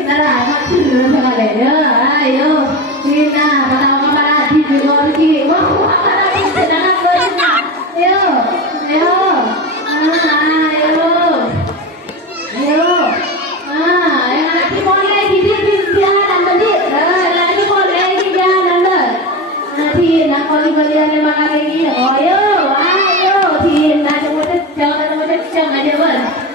나라 같이 들어가래. 아유, 지나 바다가 뒤집어 뒤. 와, 바다 밑에 나간 거야. 아유. Yang lagi boleh dia dan beli. Lagi boleh dia dan beli. Nak beli ada makan lagi. Ayo, thì là chúng ta cho aja ber.